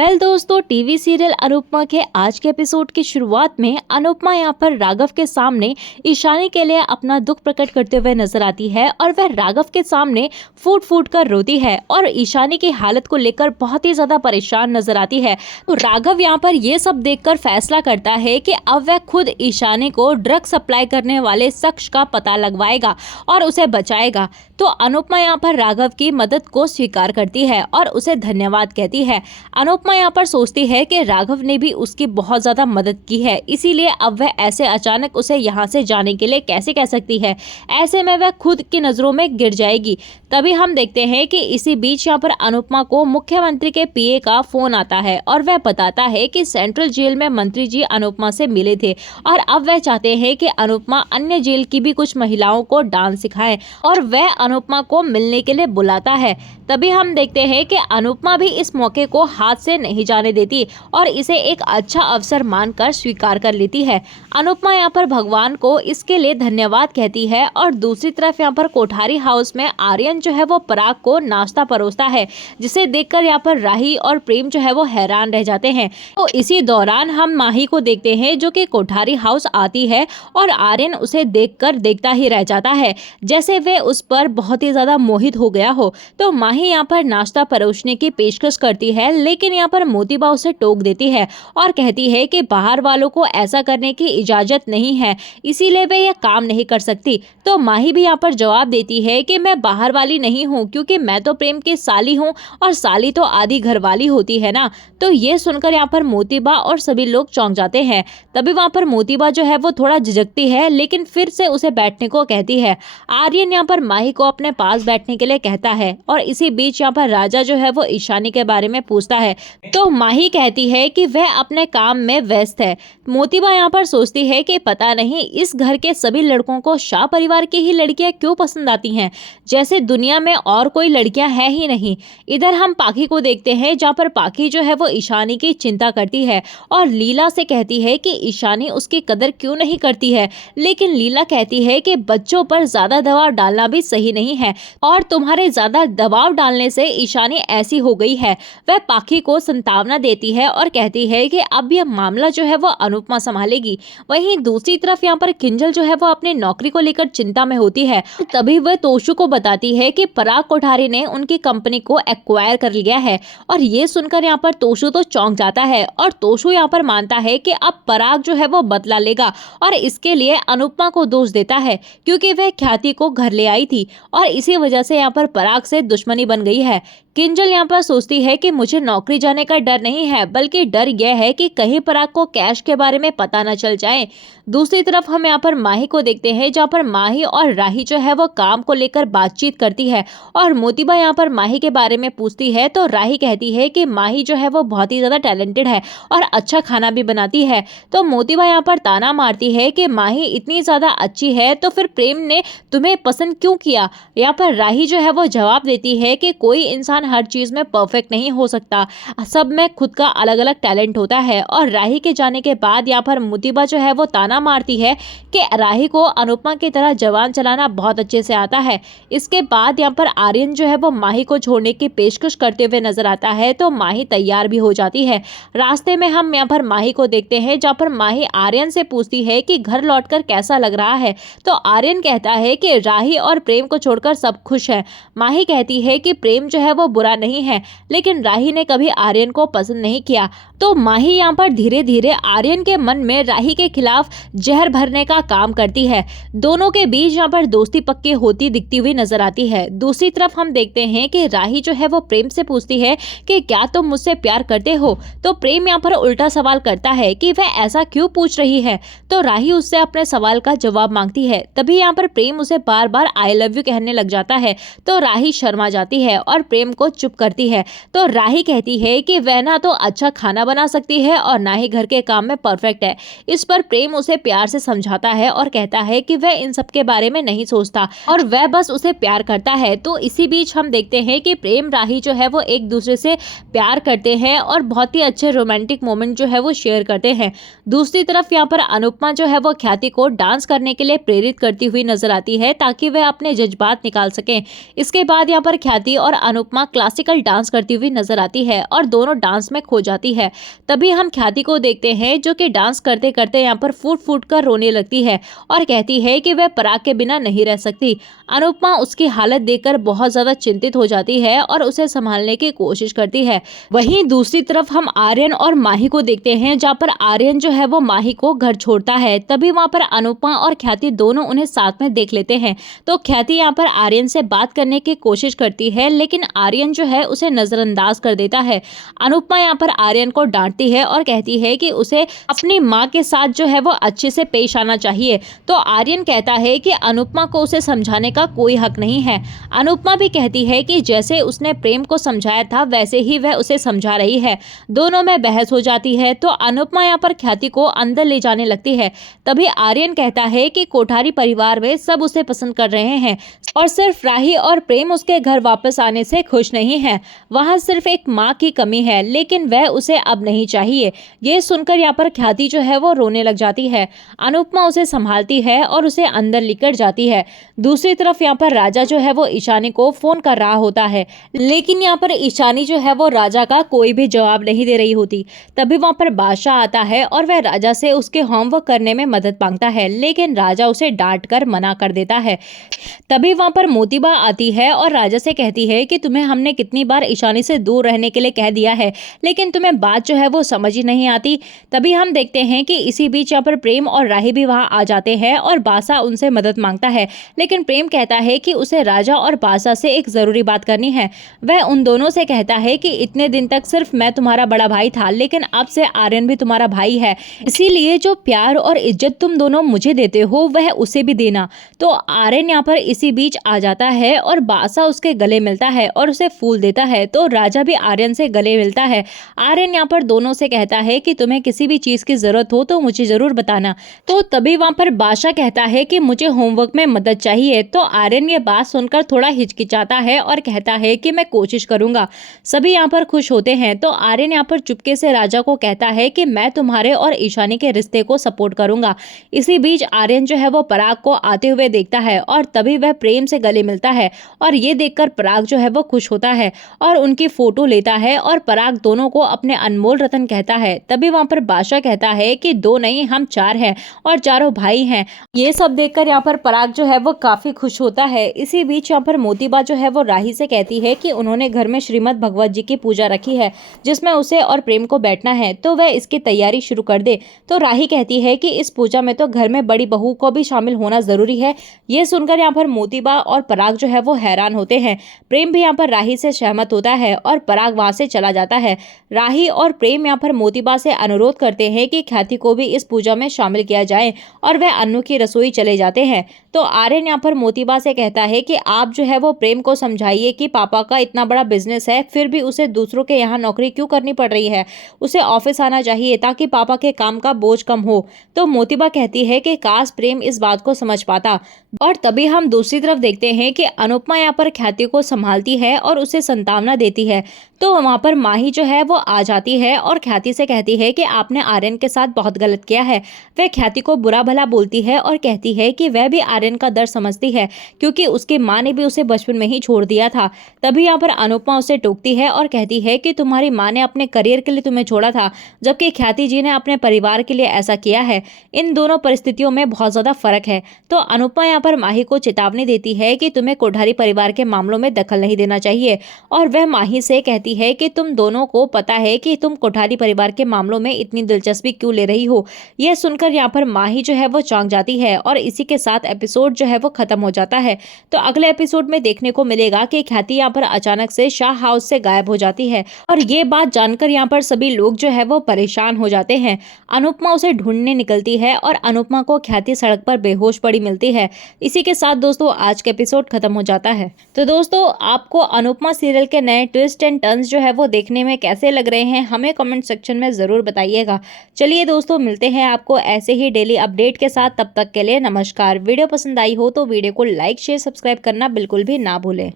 दोस्तों, TV serial Anupama के आज के एपिसोड की शुरुआत में अनुपमा यहाँ पर राघव के सामने ईशानी के लिए अपना दुख प्रकट करते हुए नजर आती है और वह राघव के सामने फूट फूट कर रोती है और ईशानी की हालत को लेकर बहुत ही ज्यादा परेशान नजर आती है। तो राघव यहाँ पर ये सब देखकर फैसला करता है कि अब वह खुद ईशानी को ड्रग सप्लाई करने वाले शख्स का पता लगवाएगा और उसे बचाएगा। तो अनुपमा यहाँ पर राघव की मदद को स्वीकार करती है और उसे धन्यवाद कहती है। अनुपमा यहाँ पर सोचती है कि राघव ने भी उसकी बहुत ज्यादा मदद की है, इसीलिए अब वह ऐसे अचानक उसे यहाँ से जाने के लिए कैसे कह सकती है। ऐसे में वह खुद की नजरों में गिर जाएगी। तभी हम देखते हैं कि इसी बीच यहाँ पर अनुपमा को मुख्यमंत्री के पीए का फोन आता है और वह बताता है कि सेंट्रल जेल में मंत्री जी अनुपमा से मिले थे और अब वह चाहते हैं कि अनुपमा अन्य जेल की भी कुछ महिलाओं को डांस सिखाए और वह अनुपमा को मिलने के लिए बुलाता है। तभी हम देखते हैं कि अनुपमा भी इस मौके को हाथ से नहीं जाने देती और इसे एक अच्छा अवसर मानकर स्वीकार कर लेती है। अनुपमा यहाँ पर भगवान को इसके लिए धन्यवाद कहती है और दूसरी तरफ यहाँ पर कोठारी हाउस में आर्यन जो है वो पराग को नाश्ता परोसता है, जिसे देखकर यहाँ पर राही और प्रेम जो है वो हैरान रह जाते हैं। तो इसी दौरान हम माही को देखते हैं जो कि कोठारी हाउस आती है और आर्यन उसे देखकर देखता ही रह जाता है, जैसे वे उस पर बहुत ही ज्यादा मोहित हो गया हो। तो माही यहाँ पर नाश्ता परोसने की पेशकश करती है, लेकिन यहाँ पर मोतीबा उसे टोक देती है और कहती है कि बाहर वालों को ऐसा करने की इजाजत नहीं है, इसीलिए वे यह काम नहीं कर सकती। तो माही भी यहाँ पर जवाब देती है कि मैं बाहर वाली नहीं हूँ, क्योंकि मैं तो प्रेम की साली हूँ और साली तो आधी घरवाली होती है ना। तो ये सुनकर यहाँ पर मोतीबा और सभी लोग चौंक जाते हैं। तभी वहाँ पर मोतीबा जो है वो थोड़ा झिझकती है, लेकिन फिर से उसे बैठने को कहती है। आर्यन यहाँ पर माही को अपने पास बैठने के लिए कहता है और इसी बीच यहाँ पर राजा जो है वो ईशानी के बारे में पूछता है। तो माही कहती है कि वह अपने काम में व्यस्त है। मोतीबा यहाँ पर सोचती है कि पता नहीं इस घर के सभी लड़कों को शाह परिवार की ही लड़कियां क्यों पसंद आती हैं, जैसे दुनिया में और कोई लड़कियां हैं ही नहीं। इधर हम पाखी को देखते हैं, जहाँ पर पाखी जो है वो ईशानी की चिंता करती है और लीला से कहती है कि ईशानी उसकी कदर क्यों नहीं करती है, लेकिन लीला कहती है कि बच्चों पर ज्यादा दबाव डालना भी सही नहीं है और तुम्हारे ज्यादा दबाव डालने से ईशानी ऐसी हो गई है। वह पाखी को संतावना देती है और कहती है कि अब यह मामला जो है वो अनुपमा संभालेगी। वहीं दूसरी तरफ यहाँ पर किंजल जो है वो अपनी नौकरी को लेकर चिंता में होती है। तभी वह तोशु को बताती है कि पराग कोठारी ने उनकी कंपनी को एक्वायर कर लिया है और ये सुनकर यहाँ पर तोशु तो चौंक जाता है और तोशु यहाँ पर मानता है कि अब पराग जो है वो बदला लेगा और इसके लिए अनुपमा को दोष देता है, क्योंकि वह ख्याति को घर ले आई थी और इसी वजह से यहाँ पर पराग से दुश्मनी बन गई है। किंजल यहाँ पर सोचती है कि मुझे नौकरी जाने का डर नहीं है, बल्कि डर यह है कि कहीं पराग को कैश के बारे में पता न चल जाए। दूसरी तरफ हम यहाँ पर माही को देखते हैं, जहाँ पर माही और राही जो है वो काम को लेकर बातचीत करती है और मोतीबा यहाँ पर माही के बारे में पूछती है। तो राही कहती है कि माही जो है वो बहुत ही ज्यादा टैलेंटेड है और अच्छा खाना भी बनाती है। तो मोतीबा यहाँ पर ताना मारती है कि माही इतनी ज्यादा अच्छी है तो फिर प्रेम ने तुम्हें पसंद क्यों किया। यहाँ पर राही जो है वो जवाब देती है कि कोई इंसान हर चीज में परफेक्ट नहीं हो सकता, सब में खुद का अलग अलग टैलेंट होता है। और राही के जाने के बाद यहाँ पर मोतीबा जो है वो ताना मारती है कि राही को अनुपमा की तरह जवान चलाना बहुत अच्छे से आता है। इसके बाद यहाँ पर आर्यन जो है वो माही को छोड़ने की पेशकश करते हुए नजर आता है, तो माही तैयार भी हो जाती है। रास्ते में हम यहाँ पर माही को देखते हैं, जहाँ पर माही आर्यन से पूछती है कि घर लौटकर कैसा लग रहा है। तो आर्यन कहता है कि राही और प्रेम को छोड़कर सब खुश है। माही कहती है कि प्रेम जो है वो बुरा नहीं है, लेकिन राही ने कभी आर्यन को पसंद नहीं किया। तो माही यहाँ पर धीरे धीरे आर्यन के मन में राही के खिलाफ जहर भरने का काम करती है। दोनों के बीच यहाँ पर दोस्ती पक्की होती दिखती हुई नजर आती है। दूसरी तरफ हम देखते हैं कि राही जो है वो प्रेम से पूछती है कि क्या तुम मुझसे प्यार करते हो। तो प्रेम यहाँ पर उल्टा सवाल करता है कि वह ऐसा क्यों पूछ रही है। तो राही उससे अपने सवाल का जवाब मांगती है। तभी यहाँ पर प्रेम उसे बार बार आई लव यू कहने लग जाता है। तो राही शर्मा जाती है और प्रेम को चुप करती है। तो राही कहती है कि वह ना तो अच्छा खाना बना सकती है और ना ही घर के काम में परफेक्ट है। इस पर प्रेम उसे प्यार से समझाता है और कहता है कि वह इन सब के बारे में नहीं सोचता और वह बस उसे प्यार करता है। तो इसी बीच हम देखते हैं कि प्रेम राही जो है वो एक दूसरे से प्यार करते हैं और बहुत ही अच्छे रोमांटिक मोमेंट जो है वो शेयर करते हैं। दूसरी तरफ यहाँ पर अनुपमा जो है वो ख्याति को डांस करने के लिए प्रेरित करती हुई नजर आती है, ताकि वह अपने जज्बात निकाल सकें। इसके बाद यहाँ पर ख्याति और अनुपमा क्लासिकल डांस करती हुई नजर आती है और दोनों डांस में खो जाती है। तभी हम ख्याति को देखते हैं जो कि डांस करते करते यहाँ पर फूट फूट कर रोने लगती है और कहती है कि वह पराग के बिना नहीं रह सकती। अनुपमा उसकी हालत देखकर बहुत ज्यादा चिंतित हो जाती है और उसे संभालने की कोशिश करती है। वहीं दूसरी तरफ हम आर्यन और माही को देखते हैं, जहाँ पर आर्यन जो है वो माही को घर छोड़ता है। तभी वहाँ पर अनुपमा और ख्याति दोनों उन्हें साथ में देख लेते हैं। तो ख्याति यहाँ पर आर्यन से बात करने की कोशिश करती है, लेकिन आर्यन जो है उसे नजरअंदाज कर देता है। अनुपमा यहाँ पर आर्यन को डांटती है और कहती है कि उसे अपनी माँ के साथ जो है वो अच्छे से पेश आना चाहिए। तो आर्यन कहता है कि अनुपमा को उसे समझाने का कोई हक नहीं है। अनुपमा भी कहती है कि जैसे उसने प्रेम को समझाया था वैसे ही वह उसे समझा रही है। दोनों में बहस हो जाती है। तो अनुपमा यहाँ पर ख्याति को अंदर ले जाने लगती है। तभी आर्यन कहता है कि कोठारी परिवार में सब उसे पसंद कर रहे हैं और सिर्फ राही और प्रेम उसके घर वापस आने से खुश नहीं है। वहां सिर्फ एक माँ की कमी है, लेकिन वह उसे अब नहीं चाहिए। ये सुनकर यहाँ पर ख्याति जो है वो रोने लग जाती है। अनुपमा उसे संभालती है और उसे अंदर लेकर जाती है। दूसरी तरफ यहाँ पर राजा जो है वो ईशानी को फोन कर रहा होता है, लेकिन यहाँ पर ईशानी जो है वो राजा का कोई भी जवाब नहीं दे रही होती। तभी वहाँ पर बादशाह आता है और वह राजा से उसके होमवर्क करने में मदद मांगता है, लेकिन राजा उसे डांट कर मना कर देता है। तभी वहाँ पर मोतीबा आती है और राजा से कहती है कि तुम्हें हमने कितनी बार ईशानी से दूर रहने के लिए कह दिया है, लेकिन तुम्हें बात जो है वो समझ ही नहीं आती। तभी हम देखते हैं कि इसी बीच यहाँ पर प्रेम और राही भी वहाँ आ जाते हैं और बासा उनसे मदद मांगता है, लेकिन प्रेम कहता है कि उसे राजा और बासा से एक जरूरी बात करनी है। वह उन दोनों से कहता है कि इतने दिन तक सिर्फ मैं तुम्हारा बड़ा भाई था, लेकिन अब से आर्यन भी तुम्हारा भाई है, इसीलिए जो प्यार और इज्जत तुम दोनों मुझे देते हो वह उसे भी देना। तो आर्यन यहाँ पर इसी बीच आ जाता है और बासा उसके गले मिलता है और उसे फूल देता है। तो राजा भी आर्यन से गले मिलता है। आर्यन यहाँ पर दोनों से कहता है कि तुम्हें किसी भी चीज की जरूरत हो तो मुझे जरूर बताना। तो तभी वहां पर बादशाह कहता है कि मुझे होमवर्क में मदद चाहिए। तो आर्यन ये बात सुनकर थोड़ा हिचकिचाता है और कहता है कि मैं कोशिश करूंगा। सभी यहाँ पर खुश होते हैं। तो आर्यन यहाँ पर चुपके से राजा को कहता है कि मैं तुम्हारे और ईशानी के रिश्ते को सपोर्ट करूंगा। इसी बीच आर्यन जो है वो पराग को आते हुए देखता है और तभी वह प्रेम से गले मिलता है और ये देखकर पराग जो है वो खुश होता है और उनकी फोटो लेता है और पराग दोनों को अपने अनमोल रतन कहता है। तभी वहां पर बादशाह कहता है कि दो नहीं हम चार हैं और चारों भाई हैं। ये सब देखकर यहाँ पर पराग जो है वो काफी खुश होता है। इसी बीच यहाँ पर मोतीबा जो है वो राही से कहती है कि उन्होंने घर में श्रीमद् भगवत जी की पूजा रखी है जिसमें उसे और प्रेम को बैठना है, तो वह इसकी तैयारी शुरू कर दे। तो राही कहती है कि इस पूजा में तो घर में बड़ी बहू को भी शामिल होना जरूरी है। ये सुनकर यहाँ पर मोतीबा और पराग जो है वो हैरान होते हैं। प्रेम भी यहाँ पर राही से सहमत होता है और पराग वहां से चला जाता है। राही और प्रेम यहाँ पर मोतीबा से अनुरोध करते हैं कि ख्याति को भी इस पूजा में शामिल किया जाए और वह अन्नू की रसोई चले जाते हैं। तो आर्यन यहाँ पर मोतीबा से कहता है कि आप जो है वो प्रेम को समझाइए कि पापा का इतना बड़ा बिजनेस है, फिर भी उसे दूसरों के यहाँ नौकरी क्यों करनी पड़ रही है। उसे ऑफिस आना चाहिए ताकि पापा के काम का बोझ कम हो। तो मोतीबा कहती है कि काश प्रेम इस बात को समझ पाता। और तभी हम दूसरी तरफ देखते हैं कि अनुपमा यहाँ पर ख्याति को संभालती है और उसे संतावना देती है। तो वहां पर माही जो है वो आ जाती है और ख्याति से कहती है कि आपने आर्यन के साथ बहुत गलत किया है। वह ख्याति को बुरा भला बोलती है और कहती है कि वह भी आर्यन का दर्द समझती है क्योंकि उसकी माँ ने भी उसे बचपन में ही छोड़ दिया था। तभी यहाँ पर अनुपमा उसे टोकती है और कहती है कि तुम्हारी माँ ने अपने करियर के लिए तुम्हें छोड़ा था, जबकि ख्याति जी ने अपने परिवार के लिए ऐसा किया है। इन दोनों परिस्थितियों में बहुत ज्यादा फर्क है। तो अनुपमा यहाँ पर माही को चेतावनी देती है कि तुम्हें कोठारी परिवार के मामलों में दखल नहीं देना चाहिए और वह माही से कहती है कि तुम दोनों को पता है कि तुम कोठारी परिवार के मामलों में इतनी दिलचस्पी क्यों ले रही हो। यह सुनकर यहाँ पर माही जो है वो चौंक जाती है और इसी के साथ एपिसोड जो है वो खत्म हो जाता है। तो अगले एपिसोड में देखने को मिलेगा कि ख्याति यहाँ पर अचानक से शाह हाउस से गायब हो जाती है और ये बात जानकर यहाँ पर सभी लोग जो है वो परेशान हो जाते हैं। अनुपमा उसे ढूंढने निकलती है और अनुपमा को ख्याति सड़क पर बेहोश पड़ी मिलती है। इसी के साथ दोस्तों आज का एपिसोड खत्म हो जाता है। तो दोस्तों आपको अनुपमा सीरियल के नए ट्विस्ट एंड टर्न्स जो है वो देखने में कैसे लग रहे हैं हमें कमेंट सेक्शन में जरूर बताइएगा। चलिए दोस्तों मिलते हैं आपको ऐसे ही डेली अपडेट के साथ, तब तक के लिए नमस्कार। वीडियो पसंद आई हो तो वीडियो को लाइक शेयर सब्सक्राइब करना बिल्कुल भी ना भूलें।